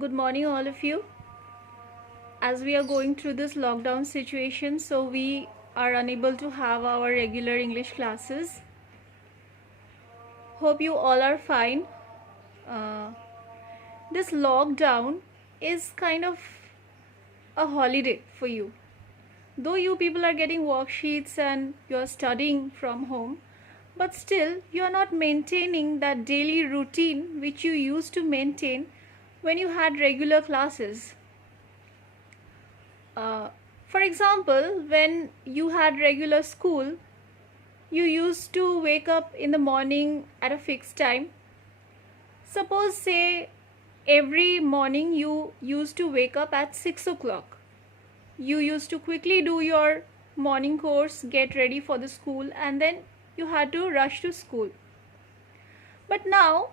Good morning, all of you. As we are going through this lockdown situation, so we are unable to have our regular English classes. Hope you all are fine. Uh, this lockdown is kind of a holiday for you. Though you people are getting worksheets and you're studying from home, but still you're not maintaining that daily routine which you used to maintain when you had regular classes. For example, when you had regular school, you used to wake up in the morning at a fixed time. Suppose, say, every morning you used to wake up at 6 o'clock. You used to quickly do your morning course, get ready for the school, and then you had to rush to school. But now,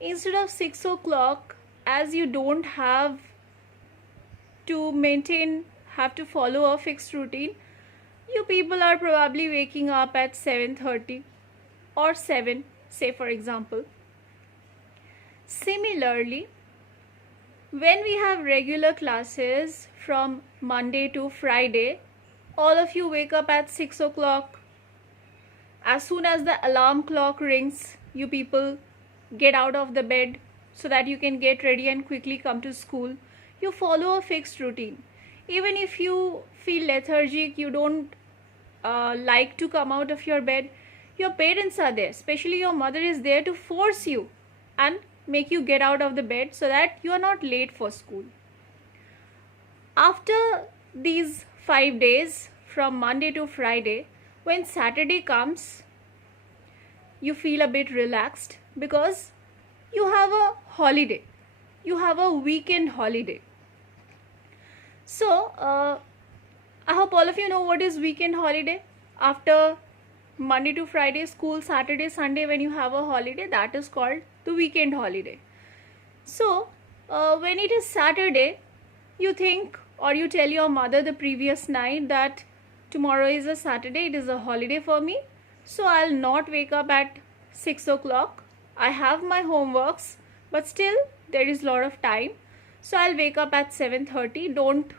instead of 6 o'clock, as you don't have to follow a fixed routine, you people are probably waking up at 7:30 or 7, say for example. Similarly, when we have regular classes from Monday to Friday, all of you wake up at 6 o'clock. As soon as the alarm clock rings, you people get out of the bed so that you can get ready and quickly come to school. You follow a fixed routine. Even if you feel lethargic, you don't like to come out of your bed, your parents are there, especially your mother is there to force you and make you get out of the bed so that you are not late for school. After these 5 days from Monday to Friday, when Saturday comes, you feel a bit relaxed because you have a holiday. You have a weekend holiday. So, I hope all of you know what is weekend holiday. After Monday to Friday school, Saturday, Sunday, when you have a holiday, that is called the weekend holiday. So, when it is Saturday, you think or you tell your mother the previous night that tomorrow is a Saturday, it is a holiday for me. So, I'll not wake up at 6 o'clock. I have my homeworks, but still there is a lot of time. So I'll wake up at 7:30. Don't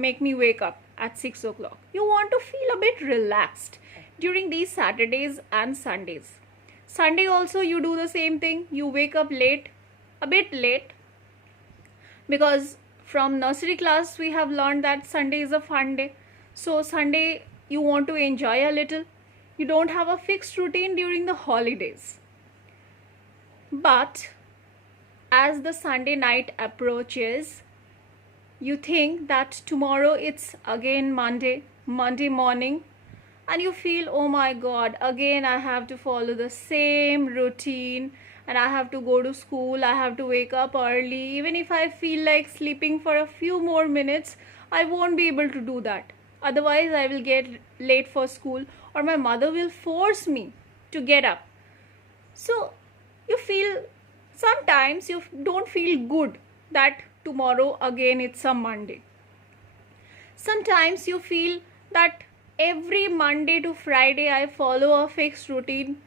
make me wake up at 6 o'clock. You want to feel a bit relaxed during these Saturdays and Sundays. Sunday also you do the same thing. You wake up late, a bit late, because from nursery class we have learned that Sunday is a fun day. So Sunday you want to enjoy a little. You don't have a fixed routine during the holidays. But as the Sunday night approaches, you think that tomorrow it's again Monday morning, and you feel, oh my God, again I have to follow the same routine and I have to go to school, I have to wake up early. Even if I feel like sleeping for a few more minutes, I won't be able to do that. Otherwise, I will get late for school or my mother will force me to get up. So, you feel, sometimes you don't feel good that tomorrow again it's a Monday. Sometimes you feel that every Monday to Friday I follow a fixed routine,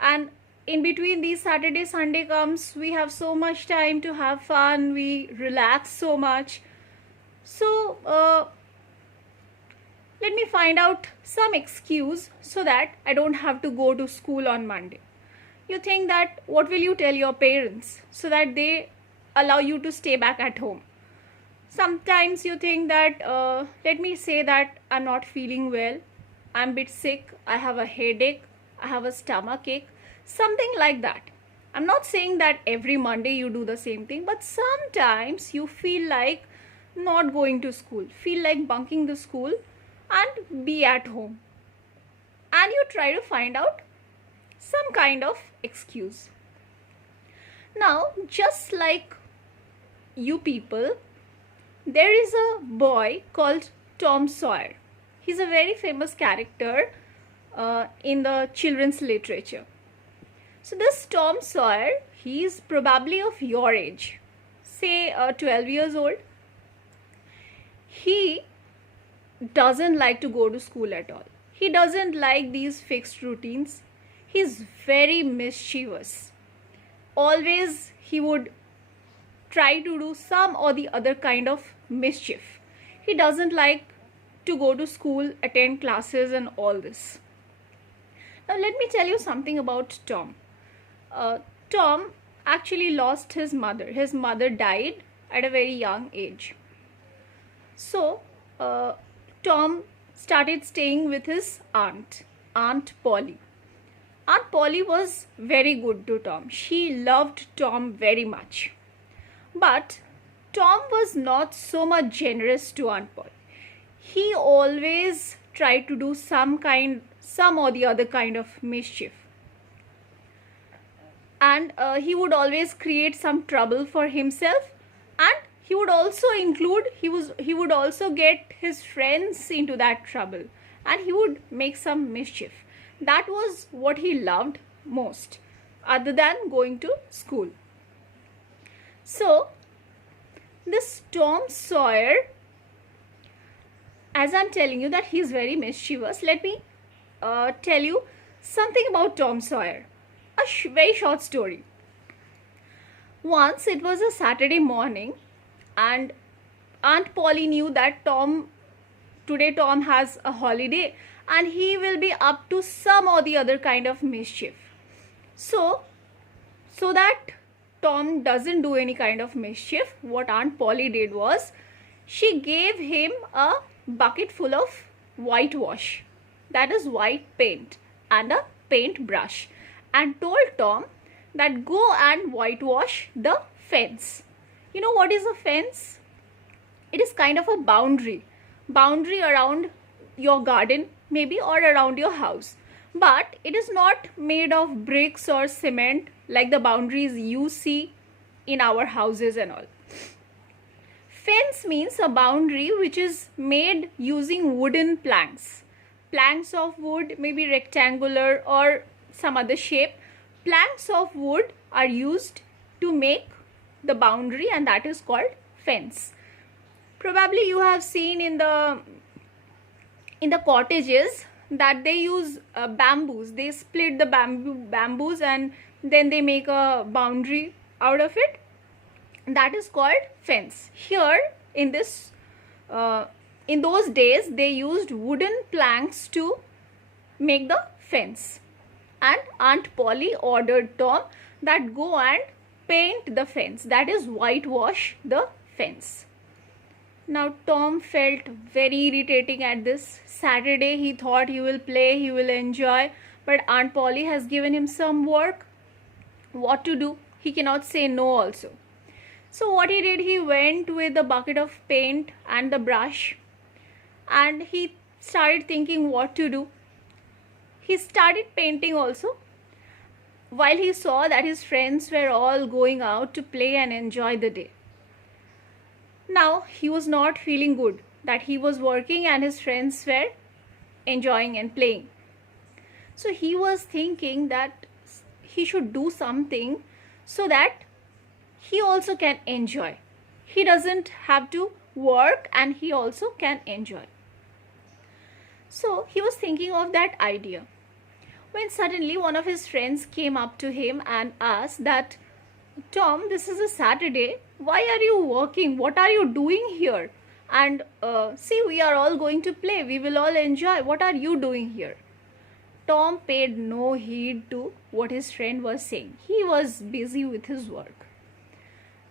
and in between these Saturday, Sunday comes, we have so much time to have fun, we relax so much. So, let me find out some excuse so that I don't have to go to school on Monday. You think that what will you tell your parents so that they allow you to stay back at home. Sometimes you think that let me say that I'm not feeling well, I'm a bit sick, I have a headache, I have a stomach ache, something like that. I'm not saying that every Monday you do the same thing, but sometimes you feel like not going to school, feel like bunking the school and be at home, and you try to find out some kind of excuse. Now, just like you people, there is a boy called Tom Sawyer. He's a very famous character in the children's literature. So this Tom Sawyer, he's probably of your age, say 12 years old. He doesn't like to go to school at all. He doesn't like these fixed routines. He's very mischievous. Always he would try to do some or the other kind of mischief. He doesn't like to go to school, attend classes and all this. Now let me tell you something about Tom. Tom actually lost his mother. His mother died at a very young age. So Tom started staying with his aunt, Aunt Polly. Aunt Polly was very good to Tom. She loved Tom very much. But Tom was not so much generous to Aunt Polly. He always tried to do some or the other kind of mischief. And he would always create some trouble for himself, and he would also get his friends into that trouble, and he would make some mischief. That was what he loved most, other than going to school. So this Tom Sawyer, as I'm telling you that he's very mischievous, let me tell you something about Tom Sawyer. A very short story. Once it was a Saturday morning, and Aunt Polly knew that today Tom has a holiday and he will be up to some or the other kind of mischief. So that Tom doesn't do any kind of mischief, what Aunt Polly did was, she gave him a bucket full of whitewash, that is white paint, and a paint brush, and told Tom that go and whitewash the fence. You know what is a fence? It is kind of a boundary around your garden maybe, or around your house. But it is not made of bricks or cement like the boundaries you see in our houses and all. Fence means a boundary which is made using wooden planks. Planks of wood, maybe rectangular or some other shape. Planks of wood are used to make the boundary, and that is called fence. Probably you have seen in the cottages that they use bamboos. They split the bamboos and then they make a boundary out of it. That is called fence. Here in those days they used wooden planks to make the fence. And Aunt Polly ordered Tom that go and paint the fence, that is whitewash the fence. Now Tom felt very irritating at this. Saturday he thought he will play, he will enjoy, but Aunt Polly has given him some work. What to do? He cannot say no also. So what he did, he went with the bucket of paint and the brush, and he started thinking what to do. He started painting also, while he saw that his friends were all going out to play and enjoy the day. Now he was not feeling good that he was working and his friends were enjoying and playing. So he was thinking that he should do something so that he also can enjoy. He doesn't have to work and he also can enjoy. So he was thinking of that idea, when suddenly one of his friends came up to him and asked that, Tom, this is a Saturday, why are you working? What are you doing here? And see, we are all going to play, we will all enjoy. What are you doing here? Tom paid no heed to what his friend was saying. He was busy with his work.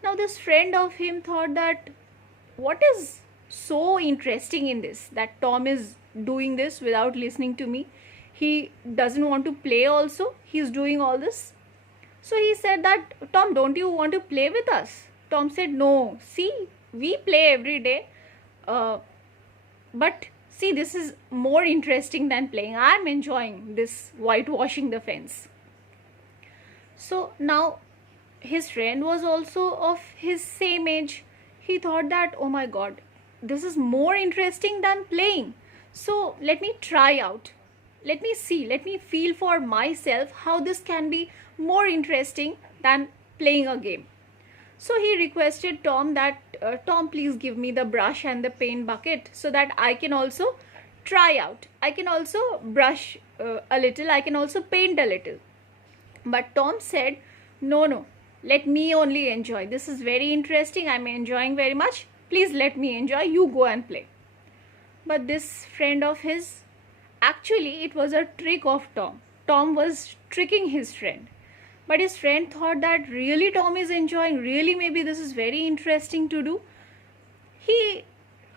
Now this friend of him thought that, what is so interesting in this, that Tom is doing this without listening to me? He doesn't want to play also, he's doing all this. So he said that, Tom, don't you want to play with us? Tom said, no, see, we play every day, but see, this is more interesting than playing. I'm enjoying this whitewashing the fence. So now his friend was also of his same age. He thought that, oh my God, this is more interesting than playing. So let me try out. Let me see, let me feel for myself how this can be more interesting than playing a game. So he requested Tom that, Tom, please give me the brush and the paint bucket so that I can also try out. I can also brush a little, I can also paint a little. But Tom said, no, Let me only enjoy. This is very interesting. I'm enjoying very much. Please let me enjoy. You go and play. But this friend of his, actually it was a trick of Tom. Tom was tricking his friend. But his friend thought that really Tom is enjoying. Really maybe this is very interesting to do. He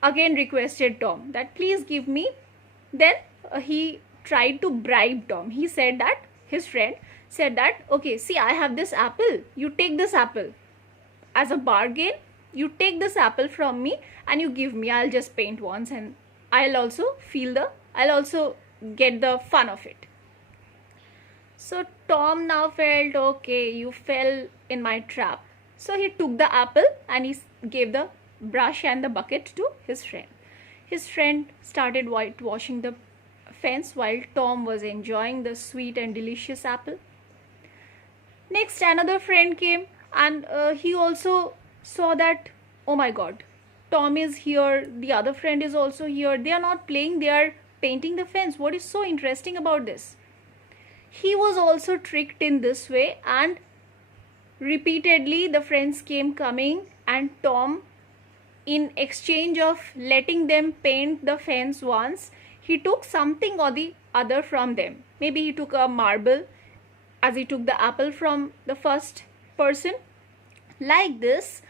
again requested Tom that please give me. Then he tried to bribe Tom. He said that, his friend said that, okay, see, I have this apple. You take this apple. As a bargain, you take this apple from me and you give me. I'll just paint once and I'll also get the fun of it. So Tom now felt, okay, you fell in my trap. So he took the apple and he gave the brush and the bucket to his friend. His friend started whitewashing the fence while Tom was enjoying the sweet and delicious apple. Next, another friend came and he also saw that, oh my god, Tom is here, the other friend is also here. They are not playing, they are painting the fence. What is so interesting about this? He was also tricked in this way, and repeatedly the friends came coming, and Tom, in exchange of letting them paint the fence once, he took something or the other from them. Maybe he took a marble, as he took the apple from the first person. Like this,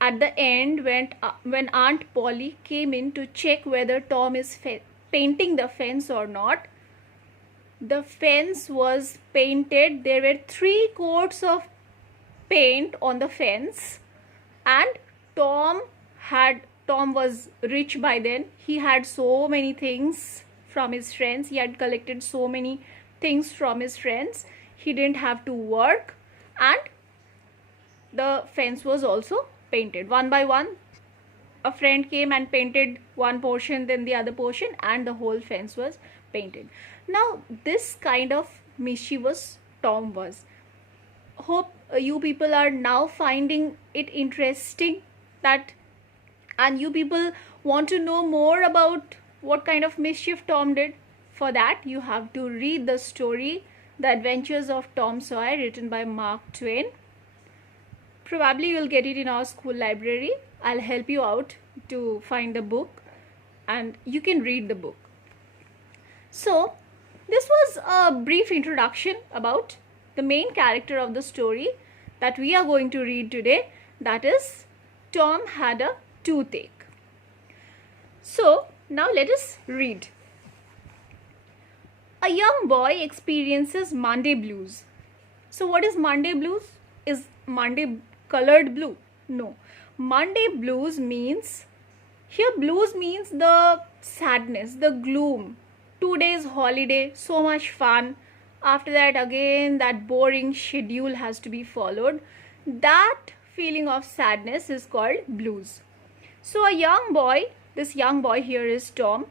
at the end, when Aunt Polly came in to check whether Tom is painting the fence or not, the fence was painted. There were 3 coats of paint on the fence, and Tom was rich by then. He had so many things from his friends. He had collected so many things from his friends. He didn't have to work, and the fence was also painted. One by one, a friend came and painted one portion, then the other portion, and the whole fence was painted. Now, this kind of mischievous Tom was. Hope you people are now finding it interesting, and you people want to know more about what kind of mischief Tom did. For that, you have to read the story, The Adventures of Tom Sawyer, written by Mark Twain. Probably you'll get it in our school library. I'll help you out to find the book and you can read the book. So, this was a brief introduction about the main character of the story that we are going to read today. That is, Tom had a toothache. So, now let us read. A young boy experiences Monday blues. So, what is Monday blues? Is Monday colored blue? No. Monday blues means, here blues means the sadness, the gloom. 2 days holiday, so much fun. After that, again, that boring schedule has to be followed. That feeling of sadness is called blues. So a young boy, this young boy here is Tom,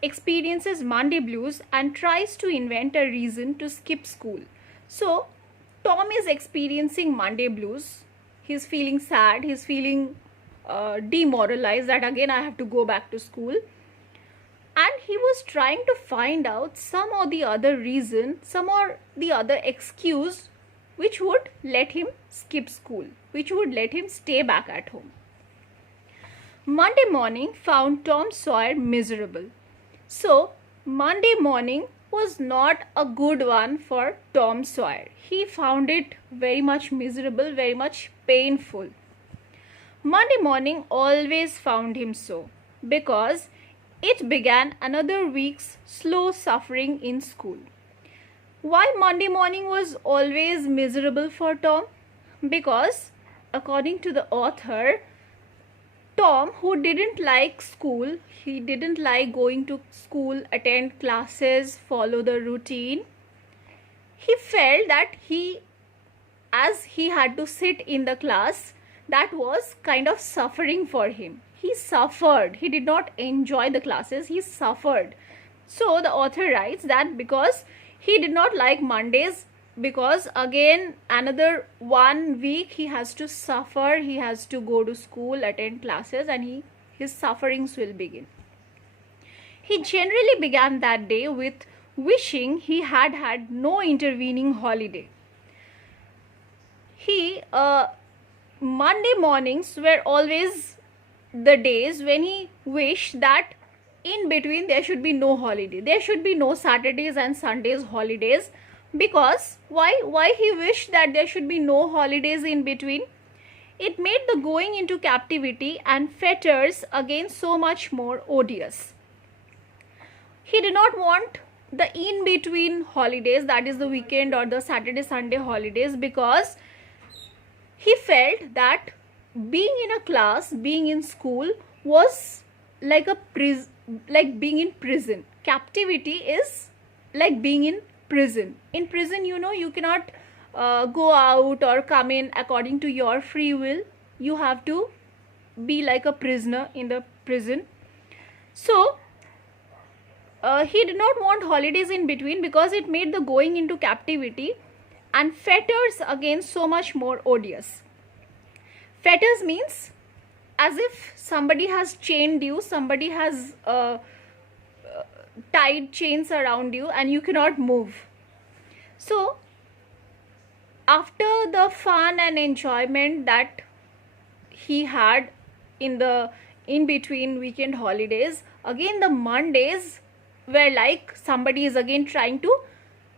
experiences Monday blues and tries to invent a reason to skip school. So Tom is experiencing Monday blues. He's feeling sad. He's feeling demoralized that again I have to go back to school. And he was trying to find out some or the other reason, some or the other excuse which would let him skip school, which would let him stay back at home. Monday morning found Tom Sawyer miserable. So, Monday morning was not a good one for Tom Sawyer. He found it very much miserable, very much painful. Monday morning always found him so, because it began another week's slow suffering in school. Why Monday morning was always miserable for Tom? Because, according to the author, Tom, who didn't like school, he didn't like going to school, attend classes, follow the routine. He felt that as he had to sit in the class, that was kind of suffering for him. He suffered. He did not enjoy the classes. He suffered. So the author writes that because he did not like Mondays, because again another 1 week he has to suffer, he has to go to school, attend classes, and his sufferings will begin. He generally began that day with wishing he had had no intervening holiday. he Monday mornings were always the days when he wished that in between there should be no holiday, there should be no Saturdays and Sundays holidays. Because why he wished that there should be no holidays in between? It made the going into captivity and fetters again so much more odious. He did not want the in-between holidays, that is the weekend or the Saturday Sunday holidays, because he felt that being in a class, being in school was like like being in prison. Captivity is like being in prison. In prison, you cannot go out or come in according to your free will. You have to be like a prisoner in the prison. So he did not want holidays in between because it made the going into captivity and fetters again so much more odious. Fetters means as if somebody has chained you, somebody has tied chains around you and you cannot move. So after the fun and enjoyment that he had in the in-between weekend holidays, again the Mondays were like somebody is again trying to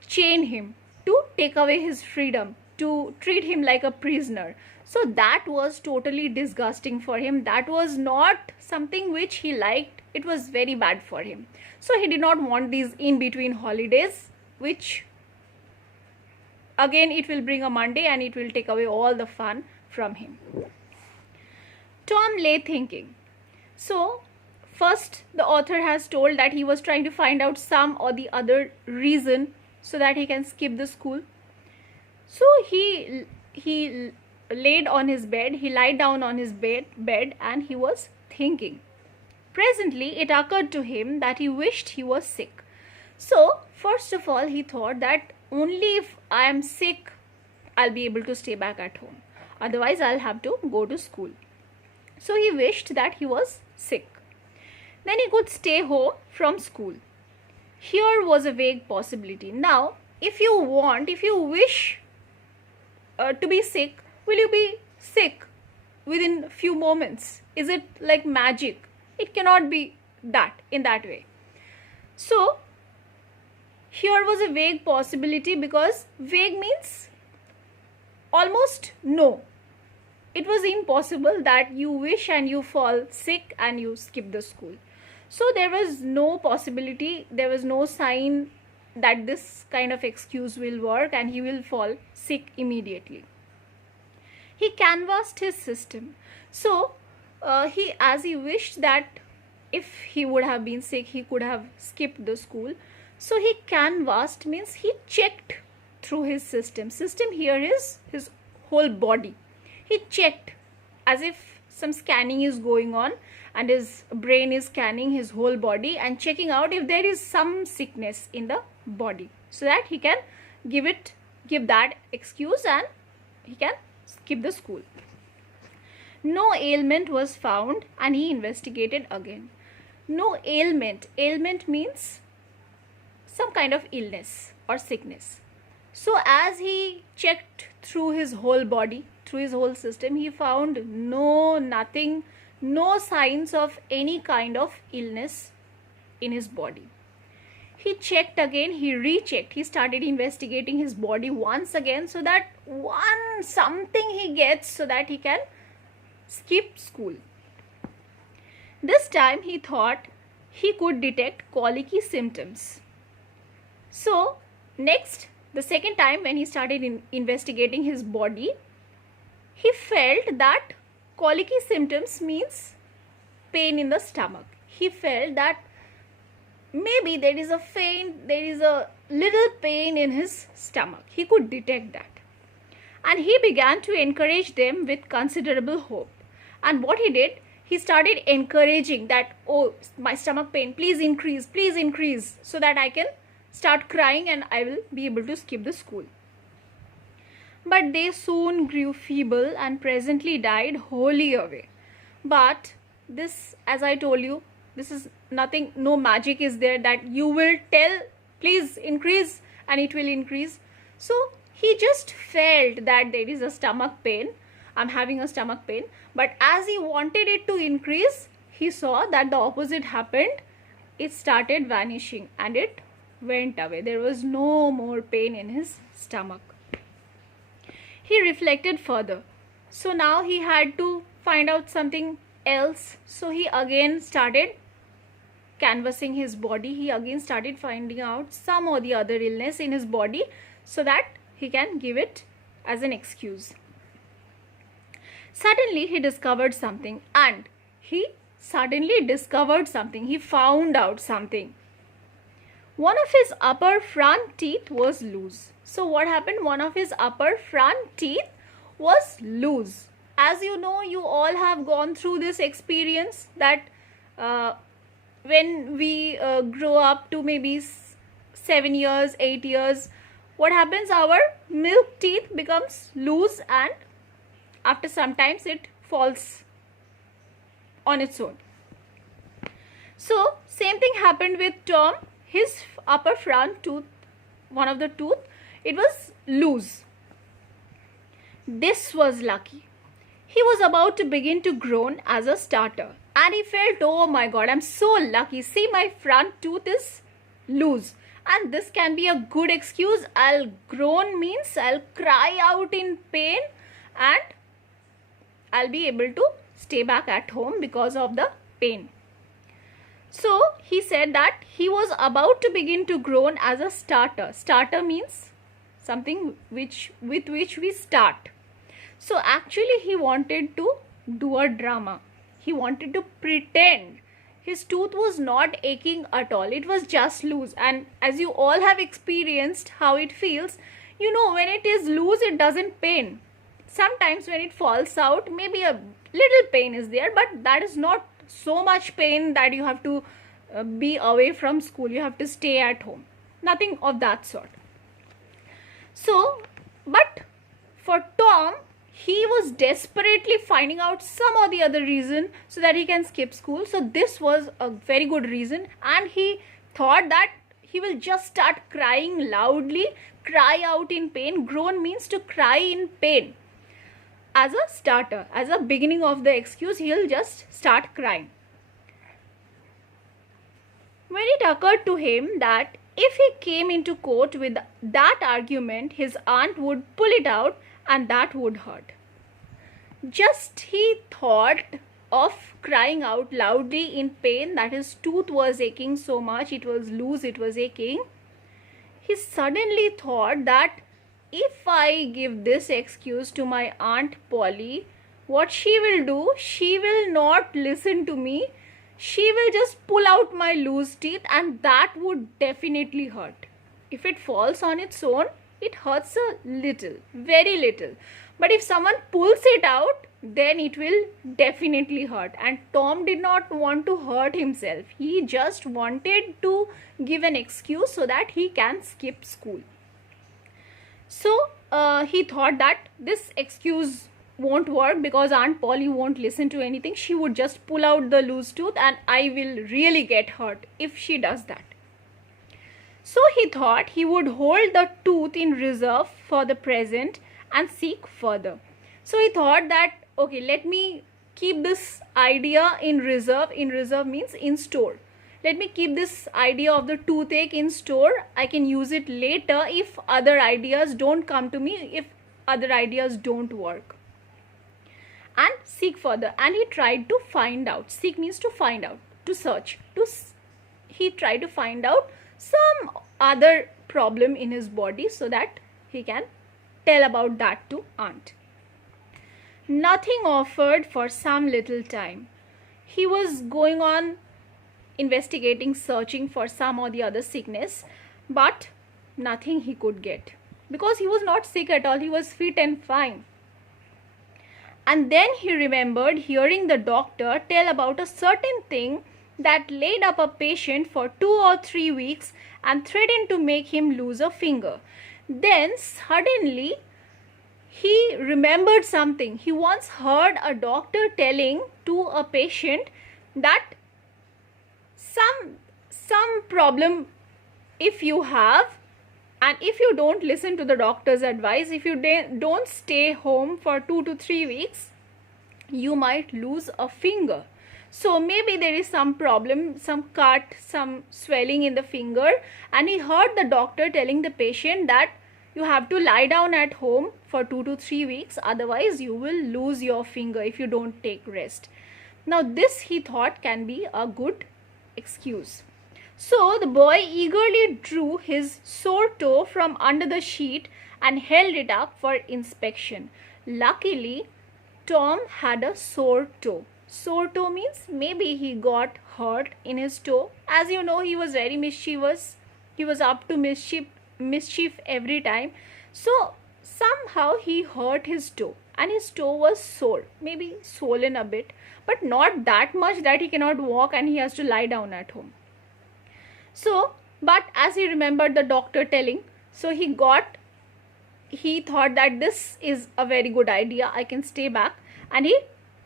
chain him, to take away his freedom, to treat him like a prisoner. So that was totally disgusting for him. That was not something which he liked. It was very bad for him. So he did not want these in-between holidays, which again it will bring a Monday and it will take away all the fun from him. Tom lay thinking. So first the author has told that he was trying to find out some or the other reason so that he can skip the school. So he laid on his bed, he lied down on his bed and he was thinking. Presently it occurred to him that he wished he was sick. So first of all he thought that only if I am sick I'll be able to stay back at home, otherwise I'll have to go to school. So he wished that he was sick. Then he could stay home from school. Here was a vague possibility. Now, if you wish to be sick, will you be sick within a few moments? Is it like magic? It cannot be that in that way. So, here was a vague possibility, because vague means almost no. It was impossible that you wish and you fall sick and you skip the school. So there was no possibility, there was no sign that this kind of excuse will work and he will fall sick immediately. He canvassed his system. So as he wished that if he would have been sick, he could have skipped the school. So he canvassed means he checked through his system. System here is his whole body. He checked as if some scanning is going on and his brain is scanning his whole body and checking out if there is some sickness in the body, so that he can give that excuse and he can skip the school. No ailment was found and he investigated again. No ailment. Ailment means some kind of illness or sickness. So as he checked through his whole body, through his whole system, he found nothing, no signs of any kind of illness in his body. He checked again, he rechecked, he started investigating his body once again, so that something he gets so that he can skip school. This time he thought he could detect colicky symptoms. So next, the second time when he started investigating his body, he felt that colicky symptoms means pain in the stomach. He felt that maybe there is a little pain in his stomach. He could detect that. And he began to encourage them with considerable hope. And what he did, he started encouraging that, oh, my stomach pain, please increase, so that I can start crying and I will be able to skip the school. But they soon grew feeble and presently died wholly away. But this, as I told you, this is nothing, no magic is there that you will tell, please increase and it will increase. So He just felt that there is a stomach pain. I'm having a stomach pain. But as he wanted it to increase, he saw that the opposite happened. It started vanishing and it went away. There was no more pain in his stomach. He reflected further. So now he had to find out something else. So he again started canvassing his body. He again started finding out some or the other illness in his body so that he can give it as an excuse. Suddenly he discovered something, and he suddenly discovered something. He found out something. One of his upper front teeth was loose. So what happened? One of his upper front teeth was loose. As you know, you all have gone through this experience that when we grow up to maybe 7 years, 8 years, what happens? Our milk teeth becomes loose, and after some times it falls on its own. So same thing happened with Tom. His upper front tooth, one of the tooth, it was loose. This was lucky. He was about to begin to groan as a starter, and he felt, oh my god, I'm so lucky. See, my front tooth is loose, and this can be a good excuse. I'll groan means I'll cry out in pain, and I'll be able to stay back at home because of the pain. So he said that he was about to begin to groan as a starter. Starter means something with which we start. So actually he wanted to do a drama. He wanted to pretend his tooth was not aching at all. It was just loose. And as you all have experienced how it feels, you know, when it is loose, it doesn't pain. Sometimes when it falls out, maybe a little pain is there, but that is not so much pain that you have to be away from school. You have to stay at home. Nothing of that sort. So, but for Tom, he was desperately finding out some or the other reason so that he can skip school. So this was a very good reason, and he thought that he will just start crying loudly, cry out in pain. Groan means to cry in pain. As a starter, as a beginning of the excuse, he'll just start crying. When it occurred to him that if he came into court with that argument, his aunt would pull it out and that would hurt. Just he thought of crying out loudly in pain that his tooth was aching so much, it was loose, it was aching. He suddenly thought that if I give this excuse to my Aunt Polly, what she will do, she will not listen to me. She will just pull out my loose teeth, and that would definitely hurt. If it falls on its own, it hurts a little, very little. But if someone pulls it out, then it will definitely hurt. And Tom did not want to hurt himself. He just wanted to give an excuse so that he can skip school. So he thought that this excuse won't work because Aunt Polly won't listen to anything. She would just pull out the loose tooth and I will really get hurt if she does that. So he thought he would hold the tooth in reserve for the present and seek further. So he thought that, okay, let me keep this idea in reserve. In reserve means in store. Let me keep this idea of the toothache in store. I can use it later if other ideas don't come to me, if other ideas don't work. And seek further. And he tried to find out. Seek means to find out, to search. He tried to find out some other problem in his body so that he can tell about that to aunt. Nothing offered for some little time. He was going on investigating, searching for some or the other sickness, but nothing he could get because he was not sick at all. He was fit and fine. And then he remembered hearing the doctor tell about a certain thing that laid up a patient for 2 or 3 weeks and threatened to make him lose a finger. Then suddenly he remembered something. He once heard a doctor telling to a patient that some problem if you have, And if you don't listen to the doctor's advice, if you don't stay home for 2 to 3 weeks, you might lose a finger. So maybe there is some problem, some cut, some swelling in the finger, and he heard the doctor telling the patient that you have to lie down at home for 2 to 3 weeks, otherwise you will lose your finger if you don't take rest. Now this, he thought, can be a good excuse. So the boy eagerly drew his sore toe from under the sheet and held it up for inspection. Luckily, Tom had a sore toe. Sore toe means maybe he got hurt in his toe. As you know, he was very mischievous. He was up to mischief every time. So somehow he hurt his toe and his toe was sore, maybe swollen a bit, but not that much that he cannot walk and he has to lie down at home. So, but as he remembered the doctor telling, so he thought that this is a very good idea, I can stay back, and he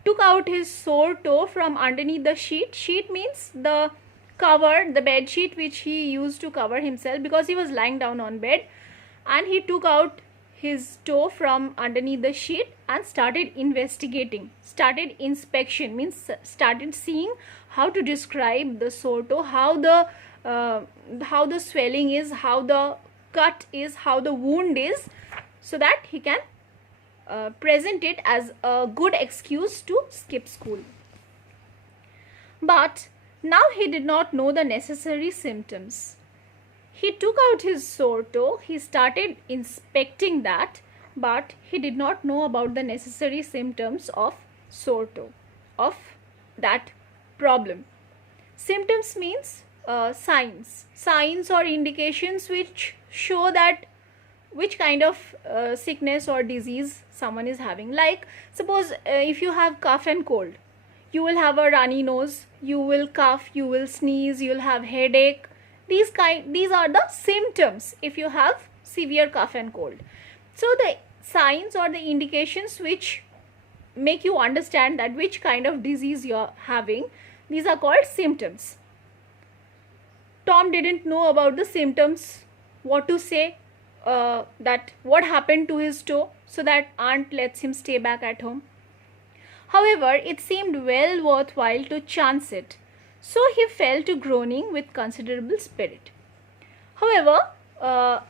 took out his sore toe from underneath the sheet. Sheet means the cover, the bed sheet which he used to cover himself because he was lying down on bed, and he took out his toe from underneath the sheet and started investigating, started inspection, means started seeing how to describe the sore toe, how the swelling is, how the cut is, how the wound is, so that he can present it as a good excuse to skip school. But now he did not know the necessary symptoms. He took out his sore toe, he started inspecting that, but he did not know about the necessary symptoms of sore toe, of that problem. Symptoms means signs or indications which show that which kind of sickness or disease someone is having. Like suppose if you have cough and cold, you will have a runny nose, you will cough, you will sneeze, you will have headache. These are the symptoms if you have severe cough and cold. So the signs or the indications which make you understand that which kind of disease you are having, these are called symptoms. Tom didn't know about the symptoms, what to say, that what happened to his toe, so that aunt lets him stay back at home. However, it seemed well worthwhile to chance it, so he fell to groaning with considerable spirit. However, though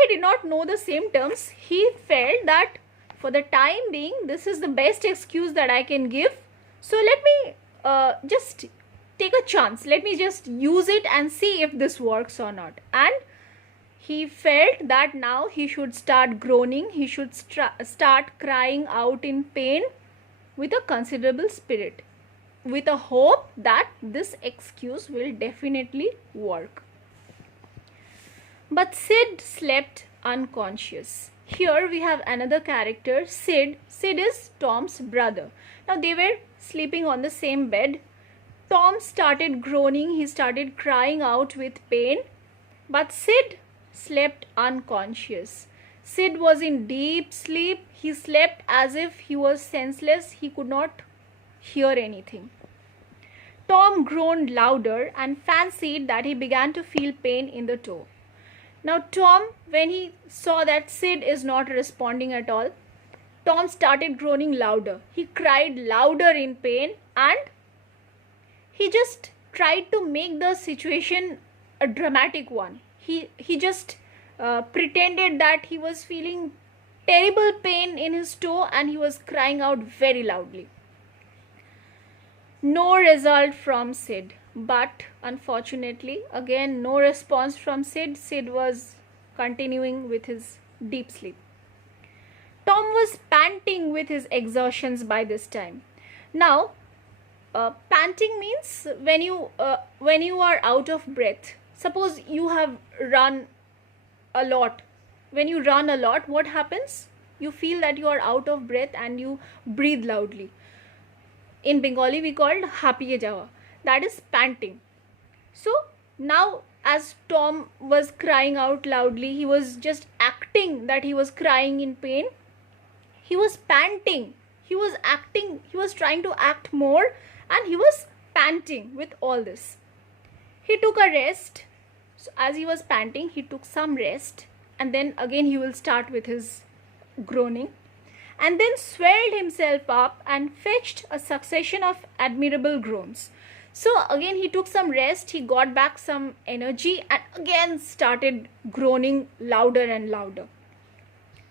he did not know the symptoms, he felt that for the time being, this is the best excuse that I can give. So let me just take a chance. Let me just use it and see if this works or not. And he felt that now he should start groaning. He should start crying out in pain with a considerable spirit, with a hope that this excuse will definitely work. But Sid slept unconscious. Here we have another character, Sid. Sid is Tom's brother. Now they were sleeping on the same bed. Tom started groaning, he started crying out with pain, but Sid slept unconscious. Sid was in deep sleep. He slept as if he was senseless. He could not hear anything. Tom groaned louder and fancied that he began to feel pain in the toe. Now Tom, when he saw that Sid is not responding at all, Tom started groaning louder. He cried louder in pain and he just tried to make the situation a dramatic one. He just pretended that he was feeling terrible pain in his toe and he was crying out very loudly. No result from Sid, but unfortunately again no response from Sid. Sid was continuing with his deep sleep. Tom was panting with his exertions by this time. Now panting means when you are out of breath. Suppose you have run a lot. When you run a lot, what happens? You feel that you are out of breath and you breathe loudly. In Bengali we called hapiye jawa. That is panting. So now as Tom was crying out loudly, he was just acting that he was crying in pain. He was panting. He was acting. He was trying to act more and he was panting with all this. He took a rest So as he was panting, he took some rest, and then again he will start with his groaning, and then swelled himself up and fetched a succession of admirable groans. So again he took some rest, he got back some energy, and again started groaning louder and louder.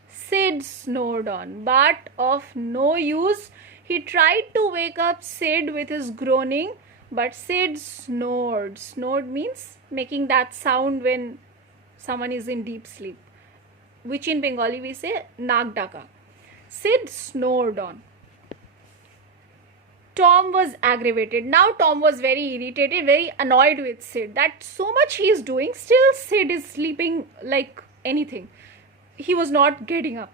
Sid snored on, but of no use. He tried to wake up Sid with his groaning, but Sid snored. Snored means making that sound when someone is in deep sleep, which in Bengali we say naak daka. Sid snored on. Tom was aggravated. Now Tom was very irritated, very annoyed with Sid, that so much he is doing, still Sid is sleeping like anything. He was not getting up.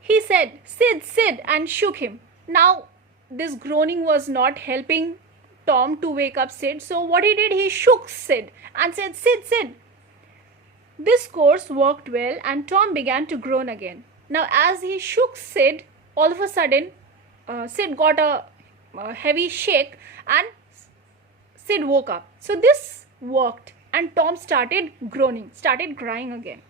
He said, "Sid, Sid," and shook him. Now this groaning was not helping Tom to wake up Sid. So what he did, he shook Sid and said, "Sid, Sid." This course worked well, and Tom began to groan again. Now as he shook Sid, all of a sudden Sid got a heavy shake and Sid woke up. So this worked, and Tom started groaning, started crying again.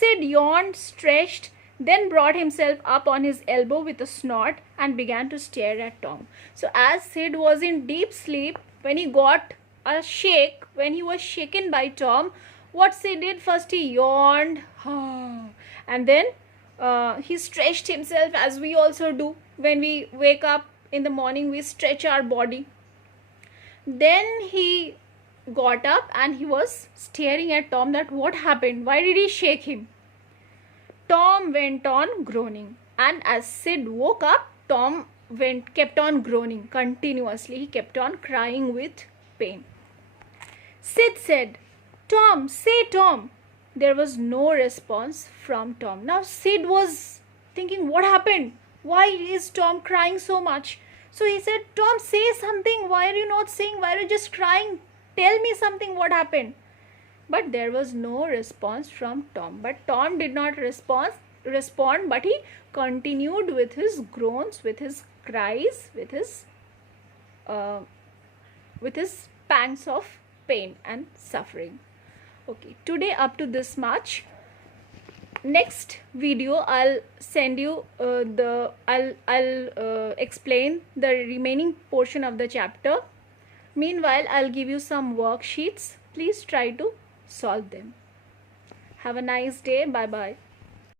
Sid yawned, stretched, then brought himself up on his elbow with a snort and began to stare at Tom. So as Sid was in deep sleep, when he got a shake, when he was shaken by Tom, what Sid did, first he yawned, and then he stretched himself, as we also do when we wake up in the morning. We stretch our body. Then he got up and he was staring at Tom, that what happened, why did he shake him? Tom went on groaning, and as Sid woke up, Tom kept on groaning continuously. He kept on crying with pain. Sid said, "Tom, say Tom." There was no response from Tom. Now Sid was thinking, what happened? Why is Tom crying so much? So he said, "Tom, say something. Why are you not saying? Why are you just crying? Tell me something, what happened?" But there was no response from Tom. But Tom did not respond, but he continued with his groans, with his cries, with his pangs of pain and suffering. Okay, today up to this much. Next video I'll send you I'll explain the remaining portion of the chapter. Meanwhile, I'll give you some worksheets. Please try to solve them. Have a nice day. Bye bye.